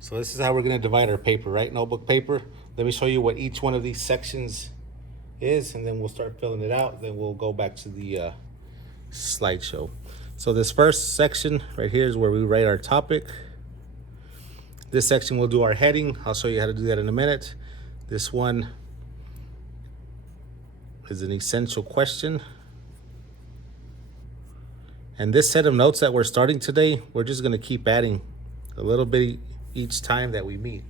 So this is how we're gonna divide our paper, right? Notebook paper. Let me show you what each one of these sections is, and then we'll start filling it out. Then we'll go back to the slideshow. So this first section right here is where we write our topic. This section we'll do our heading. I'll show you how to do that in a minute. This one is an essential question. And this set of notes that we're starting today, we're just gonna keep adding a little bit each time that we meet.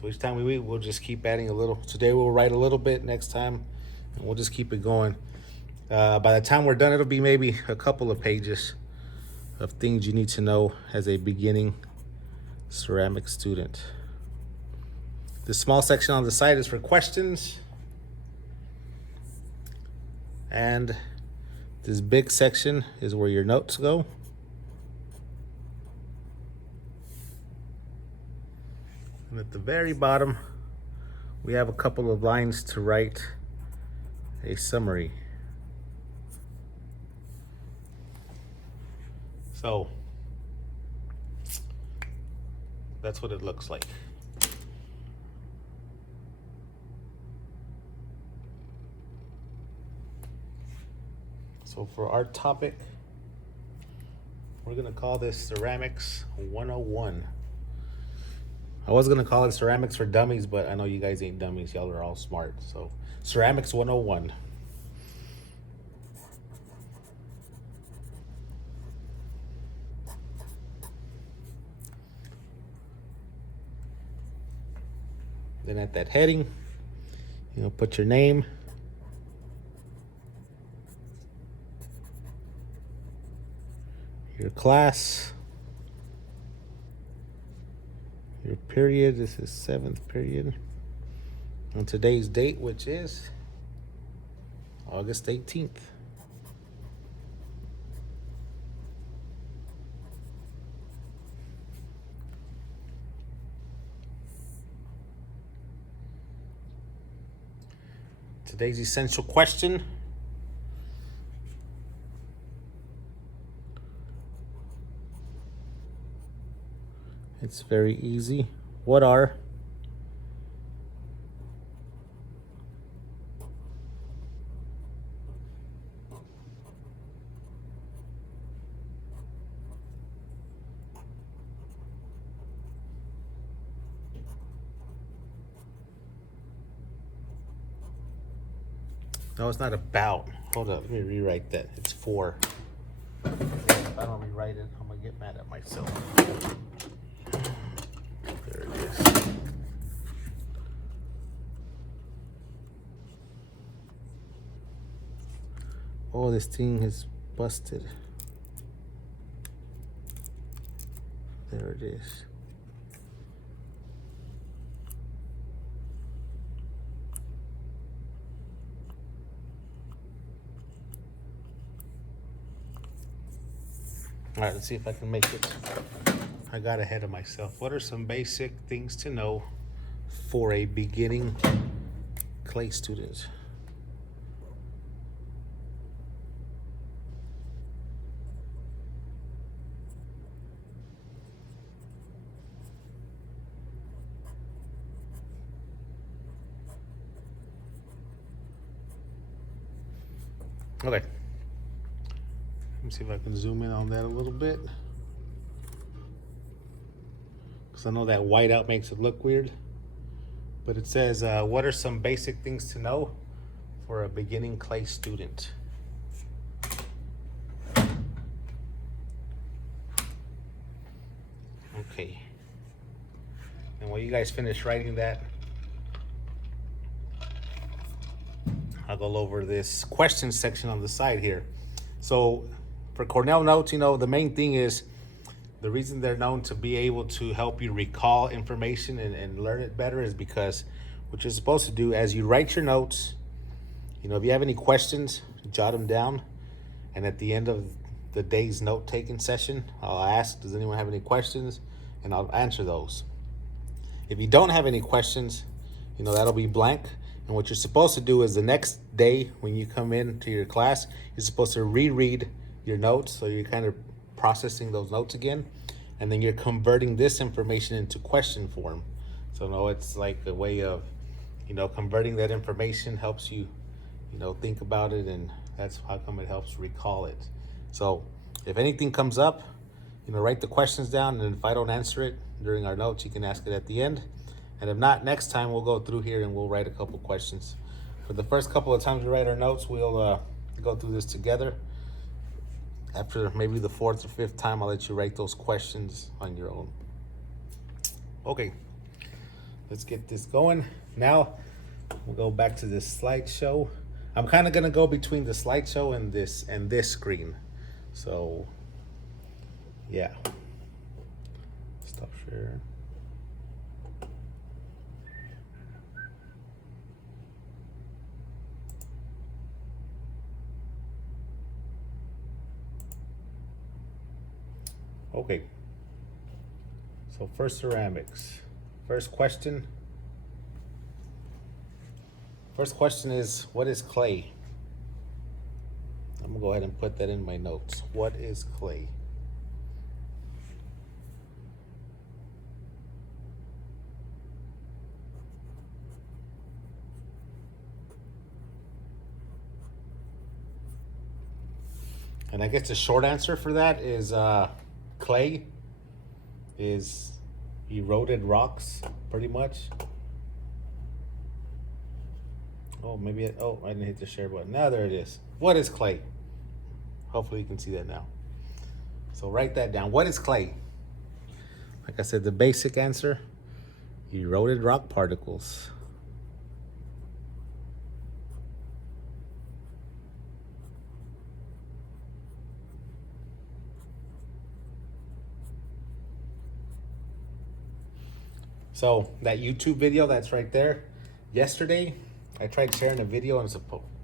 So each time we meet, we'll just keep adding a little. Today we'll write a little bit, next time, and we'll just keep it going. By the time we're done, it'll be maybe a couple of pages of things you need to know as a beginning ceramic student. The small section on the side is for questions. And this big section is where your notes go. And at the very bottom, we have a couple of lines to write a summary. So that's what it looks like. So for our topic, we're gonna call this Ceramics 101. I was gonna call it Ceramics for Dummies, but I know you guys ain't dummies. Y'all are all smart. So Ceramics 101. Then at that heading, put your name. Your class. Your period. This is 7th period. And today's date, which is August 18th. Today's essential question. It's very easy. What are No, it's not about. Hold up, let me rewrite that. It's for. If I don't rewrite it, I'm gonna get mad at myself. There it is. Oh, this thing is busted. There it is. All right, let's see if I can make it. I got ahead of myself. What are some basic things to know for a beginning clay student? Okay. Let me see if I can zoom in on that a little bit. Because I know that whiteout makes it look weird. But it says, what are some basic things to know for a beginning clay student? Okay. And while you guys finish writing that, I'll go over this question section on the side here. So for Cornell Notes, the main thing is the reason they're known to be able to help you recall information and learn it better is because what you're supposed to do as you write your notes, if you have any questions, jot them down. And at the end of the day's note-taking session, I'll ask, does anyone have any questions? And I'll answer those. If you don't have any questions, that'll be blank. And what you're supposed to do is the next day when you come into your class, you're supposed to reread your notes. So you're kind of processing those notes again. and then you're converting this information into question form. So no, it's like a way of, converting that information helps you, think about it, and that's how come it helps recall it. So if anything comes up, write the questions down, and if I don't answer it during our notes, you can ask it at the end. And if not, next time we'll go through here and we'll write a couple questions. For the first couple of times we write our notes, we'll go through this together. After maybe the fourth or fifth time, I'll let you write those questions on your own. Okay, let's get this going. Now we'll go back to this slideshow. I'm kind of gonna go between the slideshow and this screen. So yeah, stop share. Okay, so first ceramics. First question is, what is clay? I'm gonna go ahead and put that in my notes. What is clay? And I guess the short answer for that is clay is eroded rocks, pretty much. Oh, maybe I didn't hit the share button. Now there it is. What is clay? Hopefully you can see that now. So write that down. What is clay? Like I said, the basic answer, eroded rock particles. So that YouTube video that's right there, yesterday I tried sharing a video, and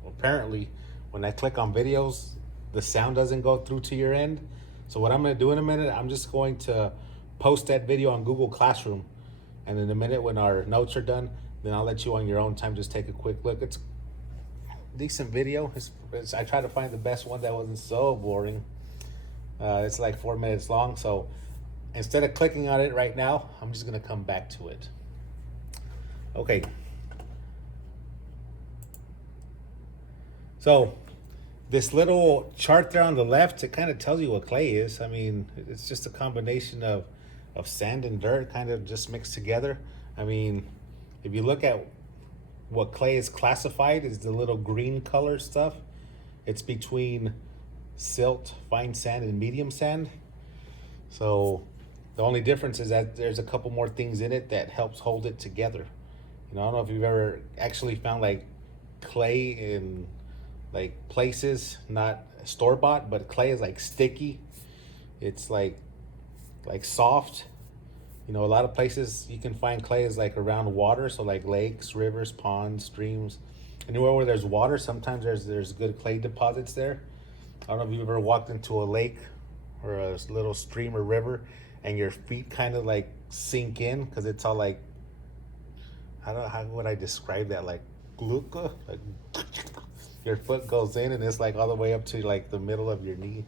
apparently when I click on videos, the sound doesn't go through to your end. So what I'm gonna do in a minute, I'm just going to post that video on Google Classroom. And in a minute when our notes are done, then I'll let you on your own time just take a quick look. It's a decent video. I tried to find the best one that wasn't so boring. It's like 4 minutes long, so instead of clicking on it right now, I'm just gonna come back to it. Okay. So this little chart there on the left, it kind of tells you what clay is. I mean, it's just a combination of sand and dirt kind of just mixed together. I mean, if you look at what clay is classified, is the little green color stuff. It's between silt, fine sand, and medium sand. So the only difference is that there's a couple more things in it that helps hold it together. I don't know if you've ever actually found like clay in like places, not store-bought, but clay is like sticky. It's like soft. A lot of places you can find clay is like around water, so like lakes, rivers, ponds, streams. Anywhere where there's water, sometimes there's good clay deposits there. I don't know if you've ever walked into a lake or a little stream or river and your feet kind of like sink in because it's all like, I don't know, how would I describe that? Like gluca, like your foot goes in and it's like all the way up to like the middle of your knee.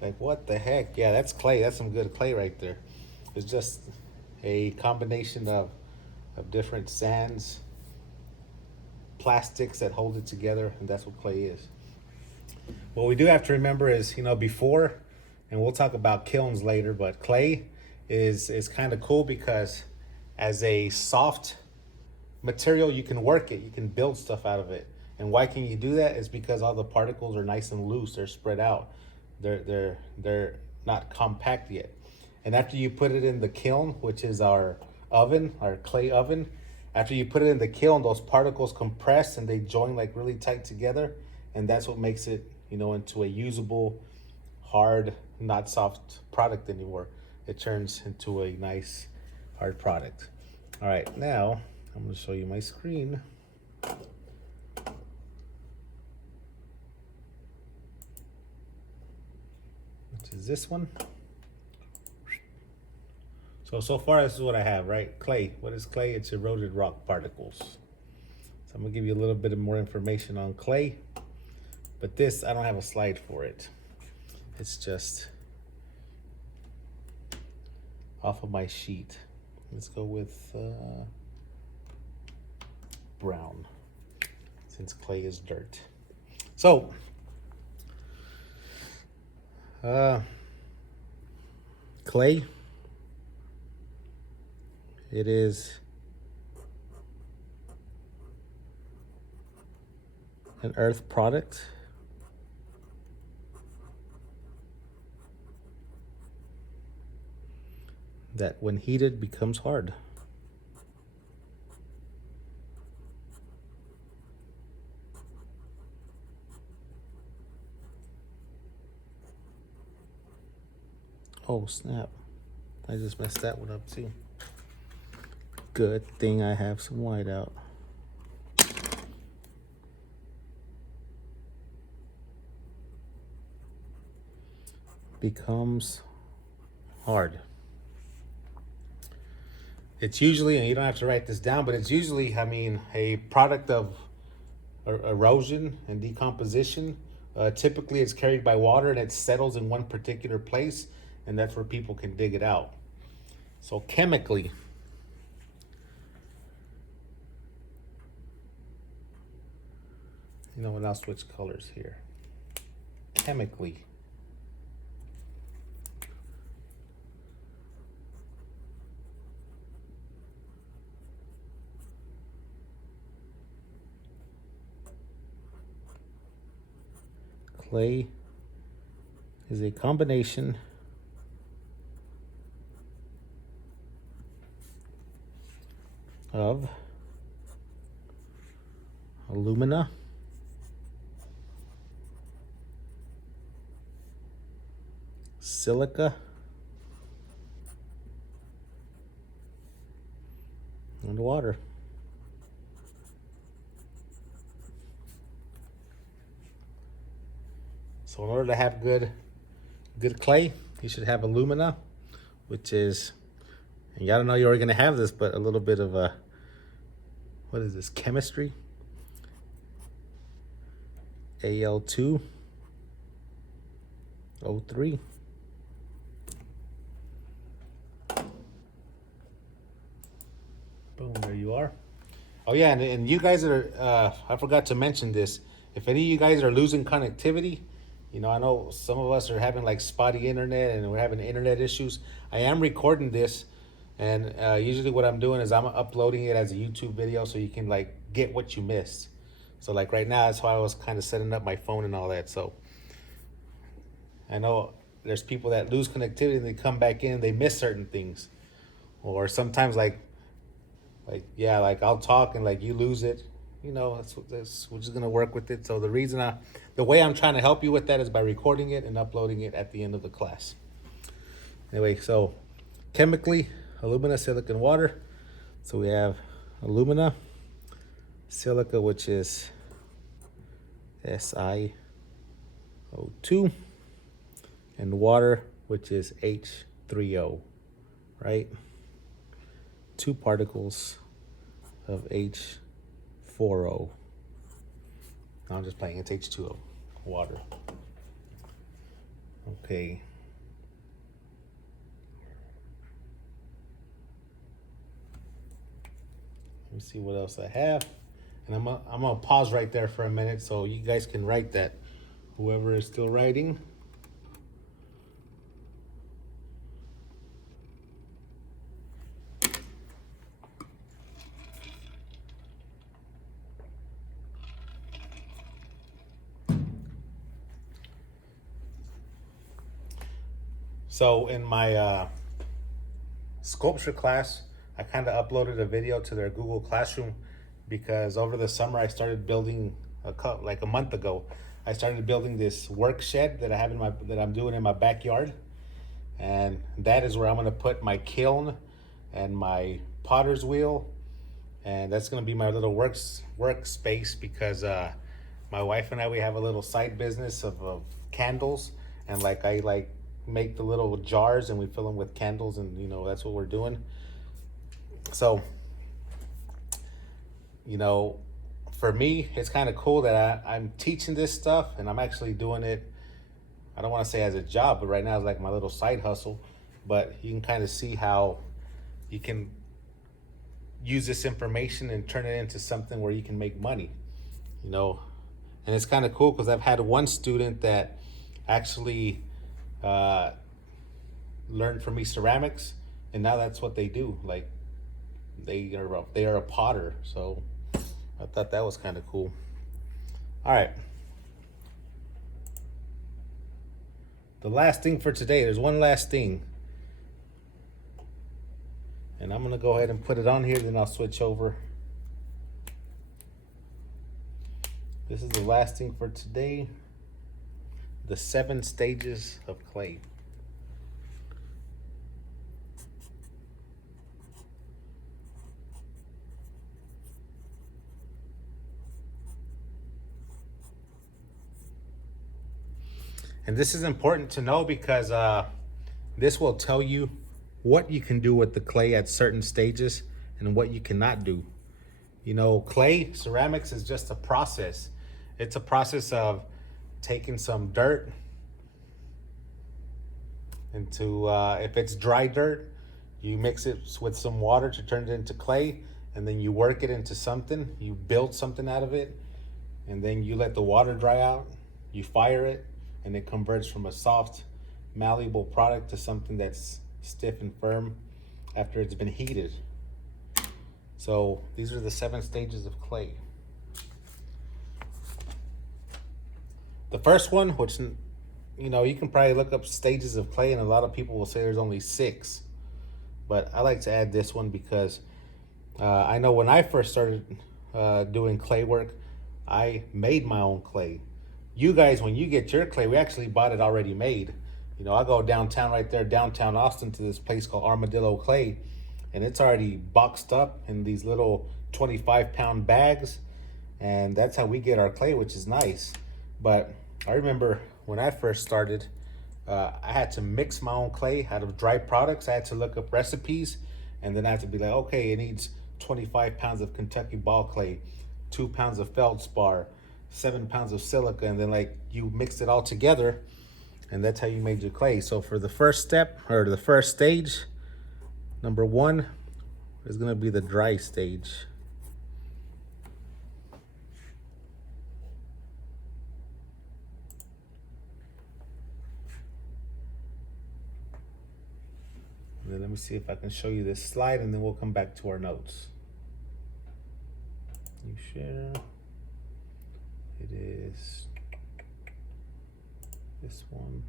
Like, what the heck? Yeah, that's clay. That's some good clay right there. It's just a combination of different sands, plastics that hold it together, and that's what clay is. What we do have to remember is, before, and we'll talk about kilns later, but clay is kind of cool because as a soft material, you can work it, you can build stuff out of it. And why can you do that? Is because all the particles are nice and loose, they're spread out. They're not compact yet. And after you put it in the kiln, which is our oven, our clay oven, after you put it in the kiln, those particles compress and they join like really tight together. And that's what makes it, into a usable, hard, not soft product anymore. It turns into a nice, hard product. All right, now I'm gonna show you my screen. Which is this one. So far this is what I have, right? Clay. What is clay? It's eroded rock particles. So I'm gonna give you a little bit of more information on clay, but this, I don't have a slide for it. It's just off of my sheet. Let's go with brown, since clay is dirt. So, clay, it is an earth product that when heated becomes hard. Oh snap, I just messed that one up too. Good thing I have some white out. Becomes hard. It's usually, and you don't have to write this down, but it's usually, I mean, a product of erosion and decomposition. Typically, it's carried by water and it settles in one particular place, and that's where people can dig it out. So chemically, you know what, I'll switch colors here. Chemically, clay is a combination of alumina, silica, and water. So in order to have good clay, you should have alumina, which is, and y'all don't know you're going to have this, but a little bit of a, what is this, chemistry? Al2O3. Boom, there you are. Oh yeah, and you guys are, I forgot to mention this. If any of you guys are losing connectivity, you know, I know some of us are having like spotty internet and we're having internet issues. I am recording this, and usually what I'm doing is I'm uploading it as a YouTube video so you can like get what you missed. So like right now, that's why I was kind of setting up my phone and all that. So I know there's people that lose connectivity and they come back in and they miss certain things. Or sometimes like yeah, like I'll talk and like you lose it. You know, we're just gonna work with it. So the way I'm trying to help you with that is by recording it and uploading it at the end of the class. Anyway, so chemically, alumina, silica, and water. So we have alumina, silica, which is SiO2, and water, which is H3O, right? 2 particles of H4O. No, I'm just playing, it's H2O, water. Okay. Let me see what else I have. And I'm gonna pause right there for a minute so you guys can write that. Whoever is still writing. So in my sculpture class, I kind of uploaded a video to their Google Classroom because over the summer I started building like a month ago. I started building this work shed that I have that I'm doing in my backyard, and that is where I'm gonna put my kiln and my potter's wheel, and that's gonna be my little workspace because my wife and I, we have a little side business of candles, and like I like make the little jars and we fill them with candles, and you know that's what we're doing. So you know, for me it's kind of cool that I'm teaching this stuff and I'm actually doing it, I don't want to say as a job, but right now it's like my little side hustle. but you can kind of see how you can use this information and turn it into something where you can make money, you know. And it's kind of cool because I've had one student that actually learned from me ceramics, and now that's what they do. Like they are a potter. So I thought that was kind of cool. All right. The last thing for today, there's one last thing. And I'm gonna go ahead and put it on here, then I'll switch over. This is the last thing for today. The 7 stages of clay. And this is important to know because this will tell you what you can do with the clay at certain stages and what you cannot do. You know, clay, ceramics is just a process. It's a process of taking some dirt into, if it's dry dirt, you mix it with some water to turn it into clay, and then you work it into something, you build something out of it, and then you let the water dry out, you fire it, and it converts from a soft, malleable product to something that's stiff and firm after it's been heated. So these are the 7 stages of clay. The first one, which, you know, you can probably look up stages of clay and a lot of people will say there's only 6. But I like to add this one because I know when I first started doing clay work, I made my own clay. You guys, when you get your clay, we actually bought it already made. You know, I go downtown right there, downtown Austin, to this place called Armadillo Clay, and it's already boxed up in these little 25-pound bags, and that's how we get our clay, which is nice. But I remember when I first started, I had to mix my own clay out of dry products. I had to look up recipes, and then I had to be like, okay, it needs 25 pounds of Kentucky ball clay, 2 pounds of feldspar, 7 pounds of silica, and then like you mixed it all together, and that's how you made your clay. So for the first step, or the first stage, number 1 is going to be the dry stage. And then let me see if I can show you this slide, and then we'll come back to our notes. You share. It is this one.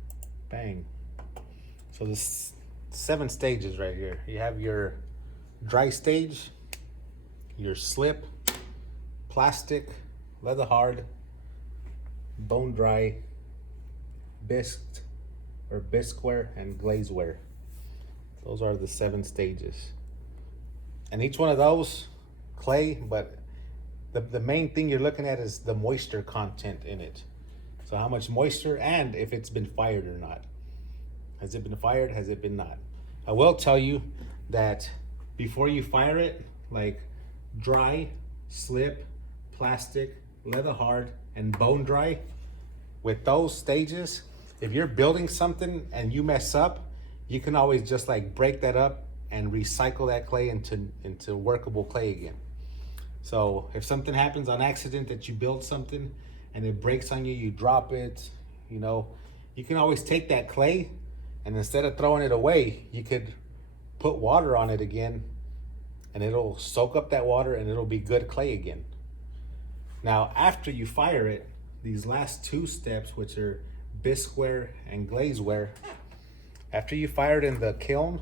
Bang. So this 7 stages right here. You have your dry stage, your slip, plastic, leather hard, bone dry, bisqued or bisqueware, and glazeware. Those are the 7 stages. And each one of those, clay, but the main thing you're looking at is the moisture content in it. So how much moisture, and if it's been fired or not. Has it been fired? Has it been not? I will tell you that before you fire it, like dry, slip, plastic, leather hard, and bone dry, with those stages, if you're building something and you mess up, you can always just like break that up and recycle that clay into workable clay again. So if something happens on accident that you build something and it breaks on you, you drop it, you know, you can always take that clay, and instead of throwing it away, you could put water on it again, and it'll soak up that water and it'll be good clay again. Now, after you fire it, these last 2 steps, which are bisqueware and glazeware, after you fire it in the kiln,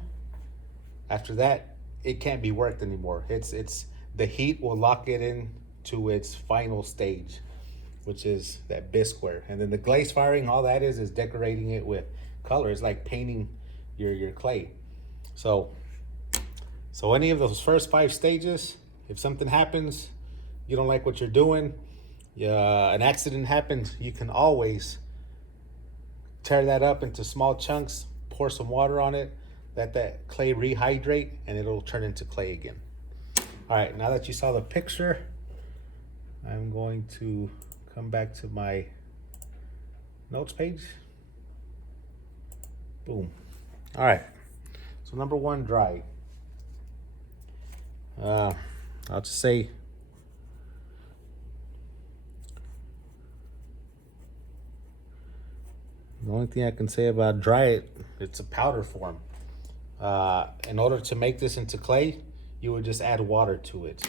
after that, it can't be worked anymore. It's the heat will lock it in to its final stage, which is that bisqueware. And then the glaze firing, all that is decorating it with color. It's like painting your clay. So any of those first 5 stages, if something happens, you don't like what you're doing, an accident happens, you can always tear that up into small chunks, pour some water on it, let that clay rehydrate, and it'll turn into clay again. All right, now that you saw the picture, I'm going to come back to my notes page. Boom. All right. So number one, dry. I'll just say the only thing I can say about dry it, it's a powder form. In order to make this into clay, you would just add water to it.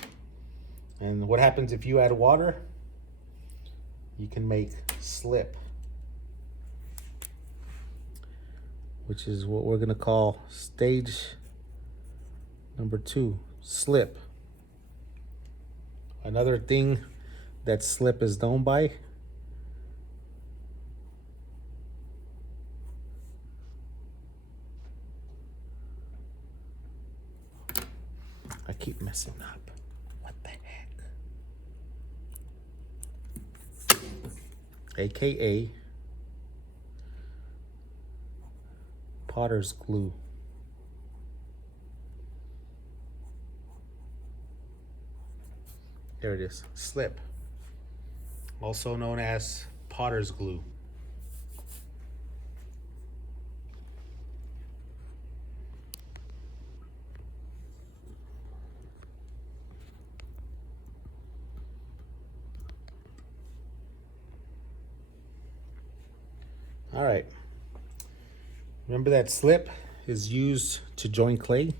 And what happens if you add water? You can make slip, which is what we're gonna call stage number 2, slip. Another thing that slip is known by, I keep messing up. What the heck? AKA potter's glue. There it is, slip. Also known as potter's glue. All right. Remember that slip is used to join clay?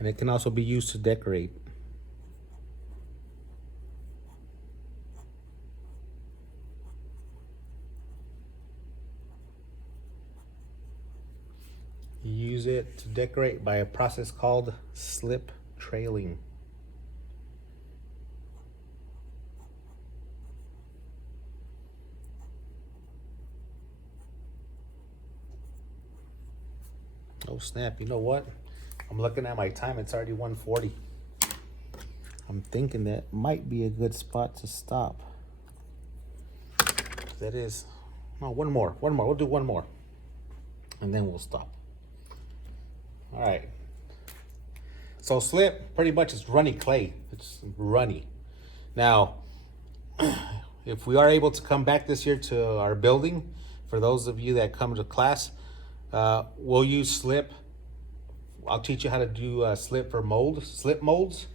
And it can also be used to decorate. You use it to decorate by a process called slip trailing. Oh snap, you know what? I'm looking at my time, it's already 1:40. I'm thinking that might be a good spot to stop. That is, no, one more, we'll do one more. And then we'll stop. All right. So slip, pretty much is runny clay. It's runny. Now, if we are able to come back this year to our building, for those of you that come to class, we'll use slip. I'll teach you how to do slip molds.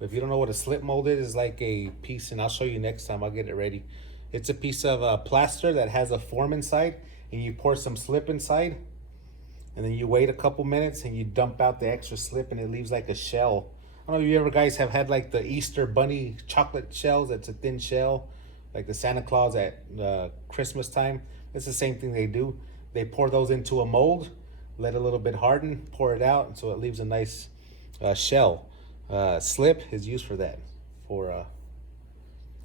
If you don't know what a slip mold is, it's like a piece, and I'll show you next time, I'll get it ready. It's a piece of plaster that has a form inside, and you pour some slip inside, and then you wait a couple minutes and you dump out the extra slip and it leaves like a shell. I don't know if you ever guys have had like the Easter bunny chocolate shells. That's a thin shell, like the Santa Claus at Christmas time. It's the same thing they do. They pour those into a mold, let it a little bit harden, pour it out, and so it leaves a nice shell. Slip is used for that, for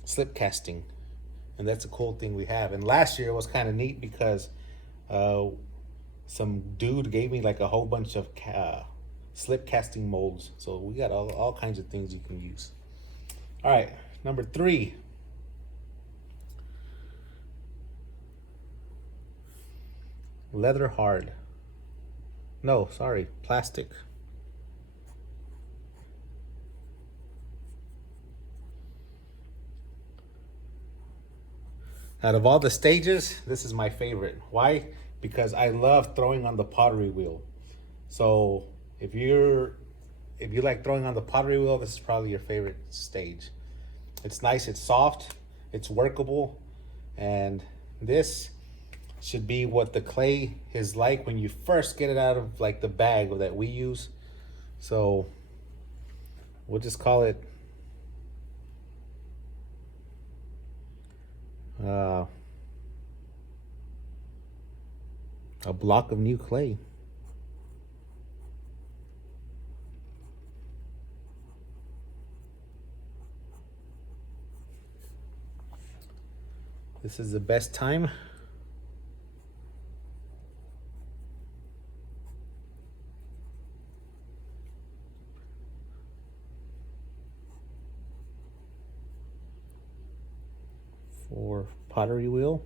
slip casting. And that's a cool thing we have. And last year was kind of neat because some dude gave me like a whole bunch of slip casting molds. So we got all kinds of things you can use. All right, number 3. Leather hard. No, sorry, plastic. Out of all the stages, this is my favorite. Why? Because I love throwing on the pottery wheel. So if you like throwing on the pottery wheel, this is probably your favorite stage. It's nice, it's soft, it's workable, and this should be what the clay is like when you first get it out of like the bag that we use. So we'll just call it a block of new clay. This is the best time for pottery wheel.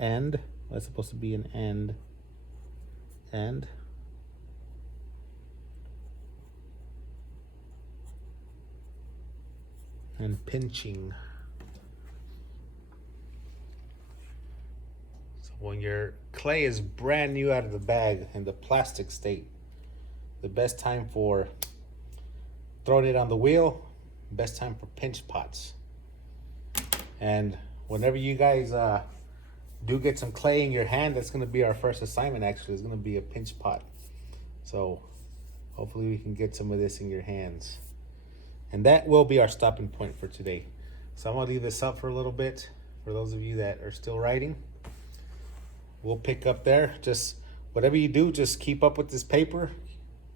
and. That's supposed to be an and. And. And pinching. So when your clay is brand new out of the bag in the plastic state, the best time for throwing it on the wheel, best time for pinch pots. And whenever you guys do get some clay in your hand, that's going to be our first assignment. Actually, it's going to be a pinch pot. So hopefully we can get some of this in your hands. And that will be our stopping point for today. So I'm going to leave this up for a little bit for those of you that are still writing. We'll pick up there. Just whatever you do, just keep up with this paper.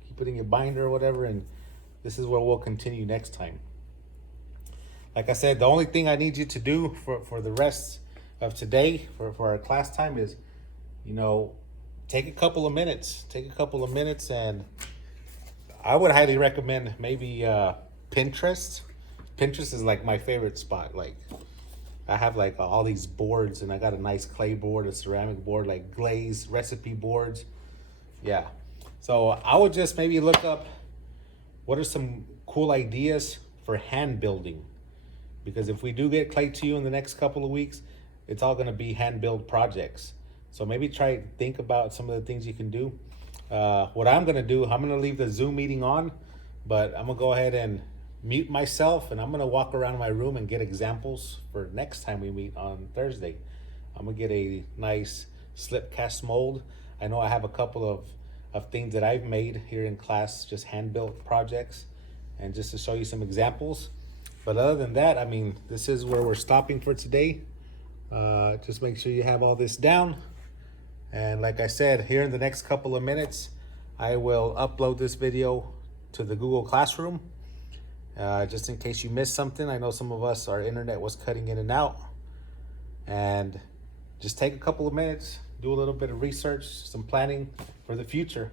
Keep it in your binder or whatever. And this is where we'll continue next time. Like I said, the only thing I need you to do for the rest of today, for our class time is, take a couple of minutes. Take a couple of minutes, and I would highly recommend maybe Pinterest. Pinterest is like my favorite spot. Like, I have like all these boards, and I got a nice clay board, a ceramic board, like glazed recipe boards. Yeah. So I would just maybe look up what are some cool ideas for hand building. Because if we do get clay to you in the next couple of weeks, it's all going to be hand build projects. So maybe try to think about some of the things you can do. What I'm going to do, I'm going to leave the Zoom meeting on, but I'm going to go ahead and mute myself, and I'm going to walk around my room and get examples for next time we meet on Thursday. I'm going to get a nice slip cast mold. I know I have a couple of things that I've made here in class, just hand built projects, and just to show you some examples. But other than that, I mean, this is where we're stopping for today. Just make sure you have all this down. And like I said, here in the next couple of minutes, I will upload this video to the Google Classroom. Just in case you missed something. I know some of us, our internet was cutting in and out. And just take a couple of minutes, do a little bit of research, some planning for the future.